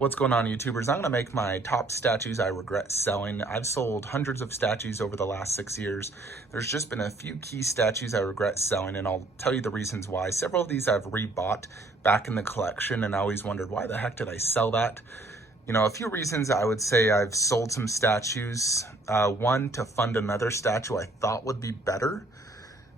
What's going on, YouTubers? I'm gonna make my top statues I regret selling. I've sold hundreds of statues over the last 6 years. There's just been a few key statues I regret selling, and I'll tell you the reasons why. Several of these I've rebought back in the collection, and I always wondered, why the heck did I sell that? You know, a few reasons I would say I've sold some statues. One, to fund another statue I thought would be better.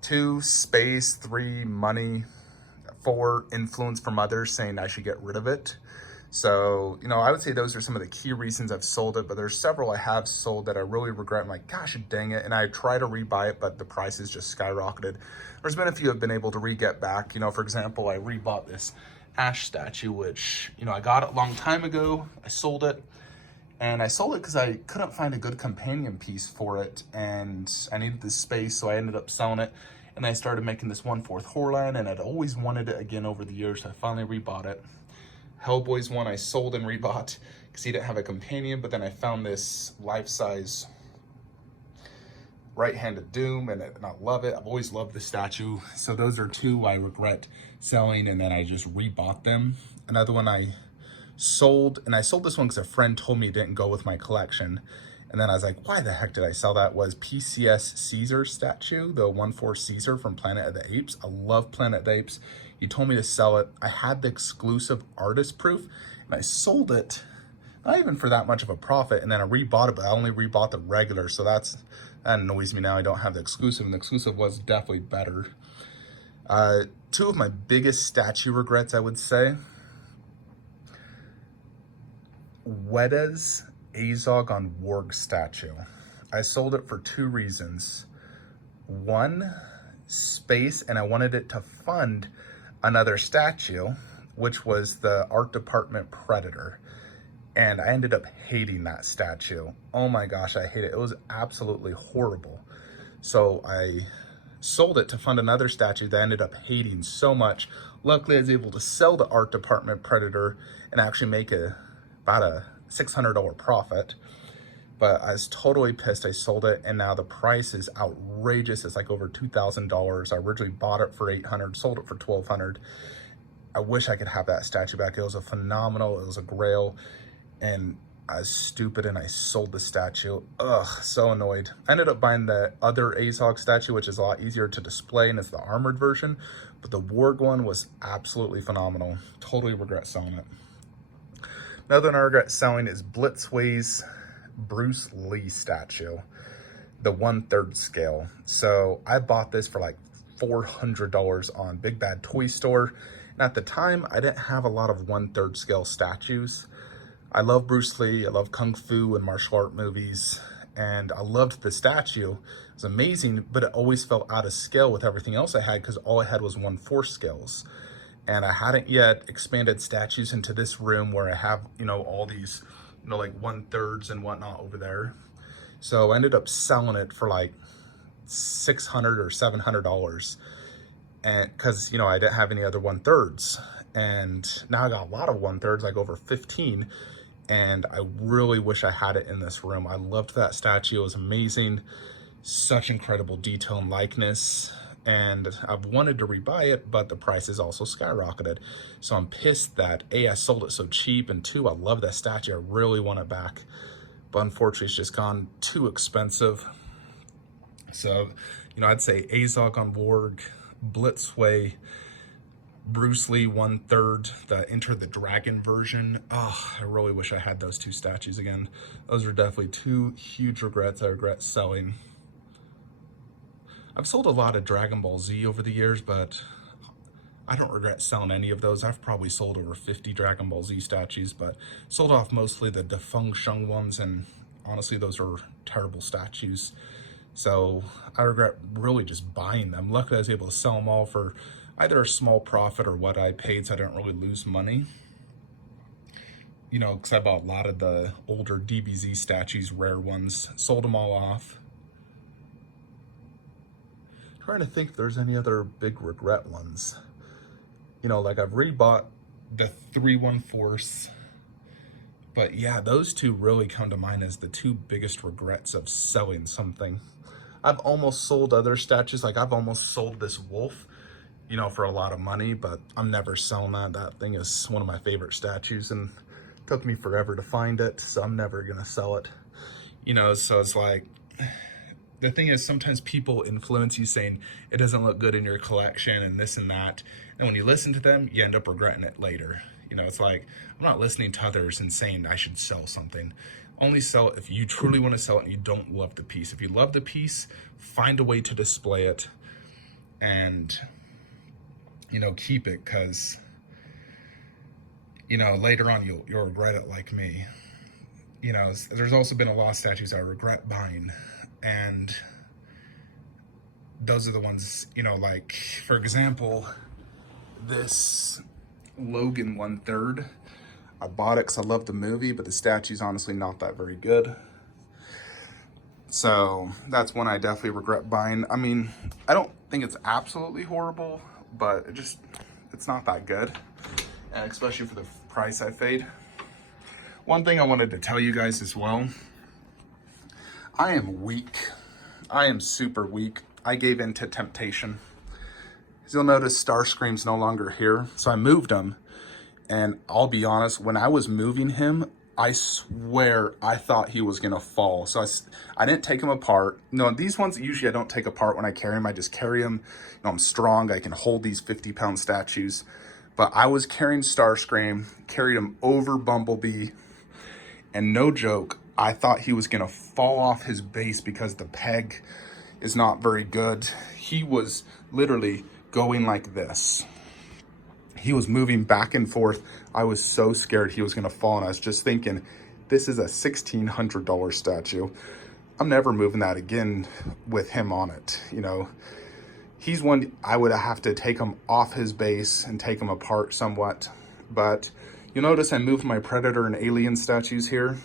Two, space. Three, money. Four, influence from others saying I should get rid of it. So, you know, I would say those are some of the key reasons I've sold it, but there's several I have sold that I really regret. I'm like, gosh, dang it. And I try to rebuy it, but the prices just skyrocketed. There's been a few I've been able to re-get back. You know, for example, I rebought this Ash statue, which, you know, I got it a long time ago. I sold it. And I sold it because I couldn't find a good companion piece for it. And I needed the space, so I ended up selling it. And I started making this 1/4 Horland, and I'd always wanted it again over the years. So I finally rebought it. Hellboy's one I sold and rebought because he didn't have a companion, but then I found this life-size right-handed Doom, and I love it. I've always loved the statue. So those are two I regret selling, and then I just rebought them. Another one I sold, and I sold this one because a friend told me it didn't go with my collection. And then I was like, why the heck did I sell that? Was PCS Caesar statue, the 1/4 Caesar from Planet of the Apes. I love Planet of the Apes. He told me to sell it. I had the exclusive artist proof, and I sold it, not even for that much of a profit, and then I rebought it, but I only rebought the regular, so that annoys me now. I don't have the exclusive, and the exclusive was definitely better. Two of my biggest statue regrets, I would say. Weta's Azog on Warg statue. I sold it for two reasons. One, space, and I wanted it to fund another statue, which was the art department Predator. And I ended up hating that statue. Oh my gosh, I hate it. It was absolutely horrible. So I sold it to fund another statue that I ended up hating so much. Luckily, I was able to sell the art department Predator and actually make about a $600 profit. But I was totally pissed I sold it, and now the price is outrageous. It's like over $2,000. I originally bought it for $800, sold it for $1,200. I wish I could have that statue back. It was a phenomenal, it was a grail, and I was stupid and I sold the statue. Ugh, so annoyed. I ended up buying the other Azog statue, which is a lot easier to display, and it's the armored version, but the Warg one was absolutely phenomenal. Totally regret selling it. Another one I regret selling is Blitzway's Bruce Lee statue, the 1/3 scale. So I bought this for like $400 on Big Bad Toy Store. And at the time, I didn't have a lot of 1/3 scale statues. I love Bruce Lee, I love Kung Fu and martial art movies, and I loved the statue. It was amazing, but it always felt out of scale with everything else I had because all I had was 1/4 scales. And I hadn't yet expanded statues into this room where I have, you know, all these, you know, like 1/3 and whatnot over there. So I ended up selling it for like $600 or $700. And because, you know, I didn't have any other 1/3. And now I got a lot of 1/3, like over 15. And I really wish I had it in this room. I loved that statue. It was amazing. Such incredible detail and likeness. And I've wanted to rebuy it, but the price is also skyrocketed. So I'm pissed that A, I sold it so cheap, and two, I love that statue. I really want it back. But unfortunately, it's just gone too expensive. So, you know, I'd say Azog on Warg, Blitzway, Bruce Lee 1/3, the Enter the Dragon version. Oh, I really wish I had those two statues again. Those are definitely two huge regrets I regret selling. I've sold a lot of Dragon Ball Z over the years, but I don't regret selling any of those. I've probably sold over 50 Dragon Ball Z statues, but sold off mostly the Defeng Sheng ones, and honestly, those are terrible statues. So I regret really just buying them. Luckily, I was able to sell them all for either a small profit or what I paid, so I didn't really lose money. You know, because I bought a lot of the older DBZ statues, rare ones, sold them all off. Trying to think if there's any other big regret ones. You know, like I've rebought the 3/1/4, but yeah, those two really come to mind as the two biggest regrets of selling something. I've almost sold other statues, like I've almost sold this wolf, you know, for a lot of money, but I'm never selling that. That thing is one of my favorite statues, and Took me forever to find it, so I'm never gonna sell it. You know, so it's like, the thing is, sometimes people influence you saying it doesn't look good in your collection and this and that. And when you listen to them, you end up regretting it later. You know, it's like, I'm not listening to others and saying I should sell something. Only sell it if you truly want to sell it and you don't love the piece. If you love the piece, find a way to display it and, you know, keep it, because, you know, later on you'll regret it like me. You know, there's also been a lot of statues I regret buying, and those are the ones, you know, like, for example, this Logan 1/3. I bought it because I love the movie, but the statue's honestly not that very good. So that's one I definitely regret buying. I mean, I don't think it's absolutely horrible, but it's not that good. And especially for the price I paid. One thing I wanted to tell you guys as well, I am weak. I am super weak. I gave in to temptation. As you'll notice, Starscream's no longer here, so I moved him. And I'll be honest, when I was moving him, I swear I thought he was gonna fall. So I didn't take him apart. No, these ones usually I don't take apart when I carry them. I just carry them. You know, I'm strong. I can hold these 50-pound statues. But I was carrying Starscream, carried him over Bumblebee, and no joke, I thought he was gonna fall off his base because the peg is not very good. He was literally going like this. He was moving back and forth. I was so scared he was gonna fall, and I was just thinking, this is a $1,600 statue. I'm never moving that again with him on it, you know. He's one I would have to take him off his base and take him apart somewhat. But you'll notice I moved my Predator and Alien statues here.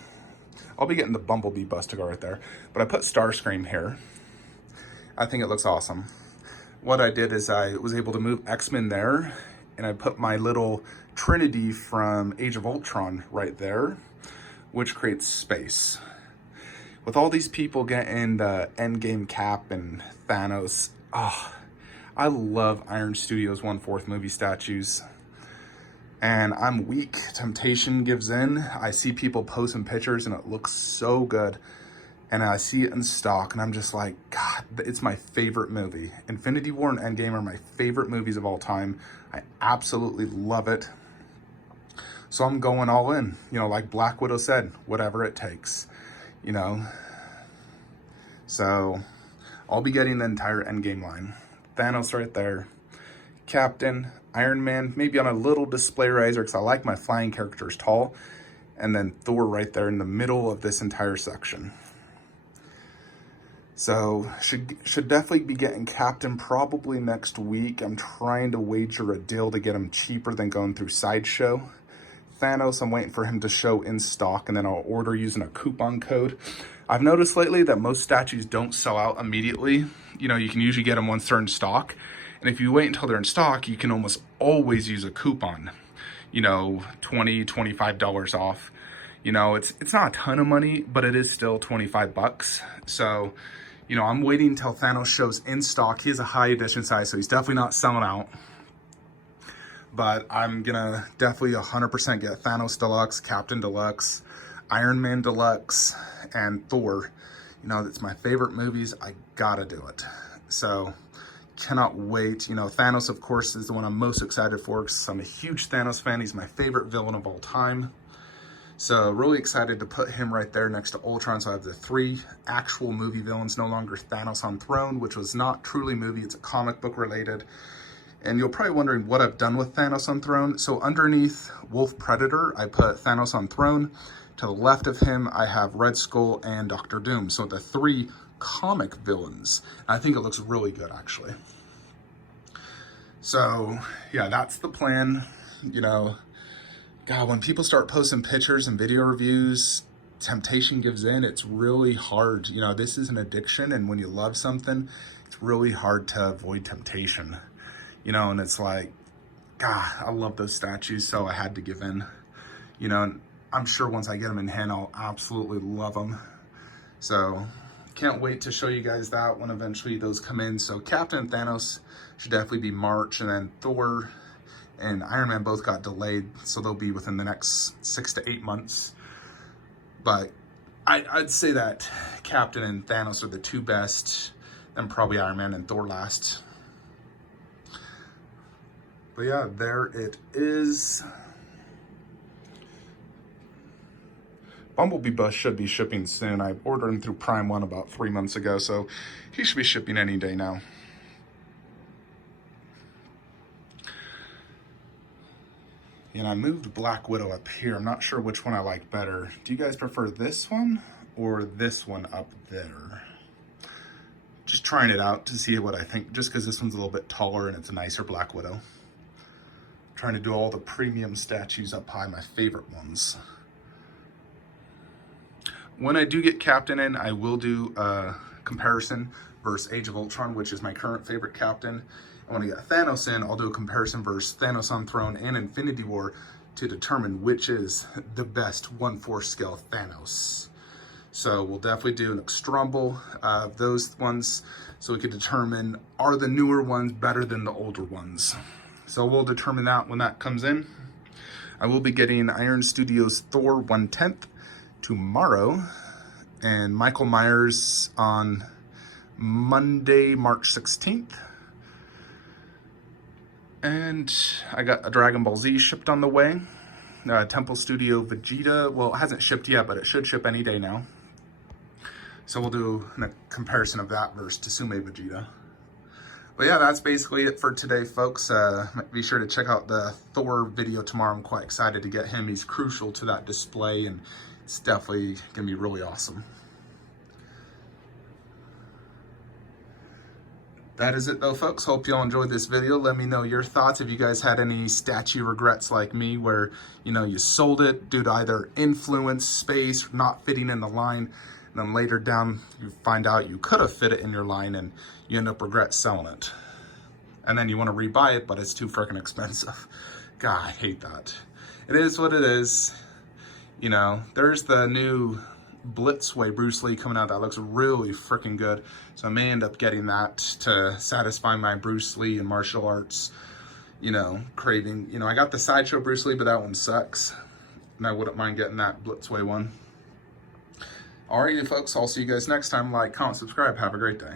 I'll be getting the Bumblebee bust to go right there. But I put Starscream here. I think it looks awesome. What I did is I was able to move X-Men there, and I put my little Trinity from Age of Ultron right there, which creates space. With all these people getting the Endgame Cap and Thanos, I love Iron Studios 1/4 movie statues. And I'm weak. Temptation gives in. I see people posting pictures and it looks so good. And I see it in stock and I'm just like, God, it's my favorite movie. Infinity War and Endgame are my favorite movies of all time. I absolutely love it. So I'm going all in, you know, like Black Widow said, whatever it takes, you know. So I'll be getting the entire Endgame line. Thanos right there. Captain, Iron Man, maybe on a little display riser because I like my flying characters tall. And then Thor right there in the middle of this entire section. So should definitely be getting Captain probably next week. I'm trying to wager a deal to get him cheaper than going through Sideshow. Thanos, I'm waiting for him to show in stock and then I'll order using a coupon code. I've noticed lately that most statues don't sell out immediately. You know, you can usually get them once they're in stock. And if you wait until they're in stock, you can almost always use a coupon. You know, $20, $25 off. You know, it's not a ton of money, but it is still 25 bucks. So, you know, I'm waiting until Thanos shows in stock. He has a high edition size, so he's definitely not selling out. But I'm gonna definitely 100% get Thanos Deluxe, Captain Deluxe, Iron Man Deluxe, and Thor. You know, it's my favorite movies. I gotta do it. So, cannot wait. You know, Thanos, of course, is the one I'm most excited for because I'm a huge Thanos fan. He's my favorite villain of all time. So really excited to put him right there next to Ultron. So I have the 3 actual movie villains, no longer Thanos on Throne, which was not truly movie. It's a comic book related. And you're probably wondering what I've done with Thanos on Throne. So underneath Wolf Predator, I put Thanos on Throne. To the left of him, I have Red Skull and Doctor Doom. So the 3 comic villains. I think it looks really good, actually. So yeah, that's the plan. You know, God, when people start posting pictures and video reviews, temptation gives in. It's really hard. You know, this is an addiction, and when you love something, it's really hard to avoid temptation. You know, and it's like, God, I love those statues, so I had to give in. You know, and I'm sure once I get them in hand, I'll absolutely love them. So can't wait to show you guys that when eventually those come in. So Captain Thanos should definitely be March, and then Thor and Iron Man both got delayed, so they'll be within the next 6 to 8 months. But I'd say that Captain and Thanos are the two best, and probably Iron Man and Thor last. But yeah, there it is. Bumblebee Bus should be shipping soon. I ordered him through Prime One about 3 months ago, so he should be shipping any day now. And I moved Black Widow up here. I'm not sure which one I like better. Do you guys prefer this one or this one up there? Just trying it out to see what I think, just because this one's a little bit taller and it's a nicer Black Widow. Trying to do all the premium statues up high, my favorite ones. When I do get Captain in, I will do a comparison versus Age of Ultron, which is my current favorite Captain. And when I get Thanos in, I'll do a comparison versus Thanos on Throne and Infinity War to determine which is the best 1/4 scale Thanos. So we'll definitely do an extrumble of those ones so we can determine, are the newer ones better than the older ones? So we'll determine that when that comes in. I will be getting Iron Studios Thor 1/10 tomorrow, and Michael Myers on Monday, March 16th. And I got a Dragon Ball Z shipped on the way. Temple Studio Vegeta, well, it hasn't shipped yet, but it should ship any day now. So we'll do a comparison of that versus Tsume Vegeta. But yeah, that's basically it for today, folks. Be sure to check out the Thor video tomorrow. I'm quite excited to get him. He's crucial to that display, and it's definitely gonna be really awesome. That is it though, folks. Hope y'all enjoyed this video. Let me know your thoughts. If you guys had any statue regrets like me, where you sold it due to either influence, space, not fitting in the line, and then later down you find out you could have fit it in your line and you end up regret selling it. And then you want to rebuy it, but it's too freaking expensive. God, I hate that. It is what it is. There's the new Blitzway Bruce Lee coming out that looks really freaking good. So I may end up getting that to satisfy my Bruce Lee and martial arts, craving. I got the Sideshow Bruce Lee, but that one sucks. And I wouldn't mind getting that Blitzway one. Alrighty, folks, I'll see you guys next time. Like, comment, subscribe. Have a great day.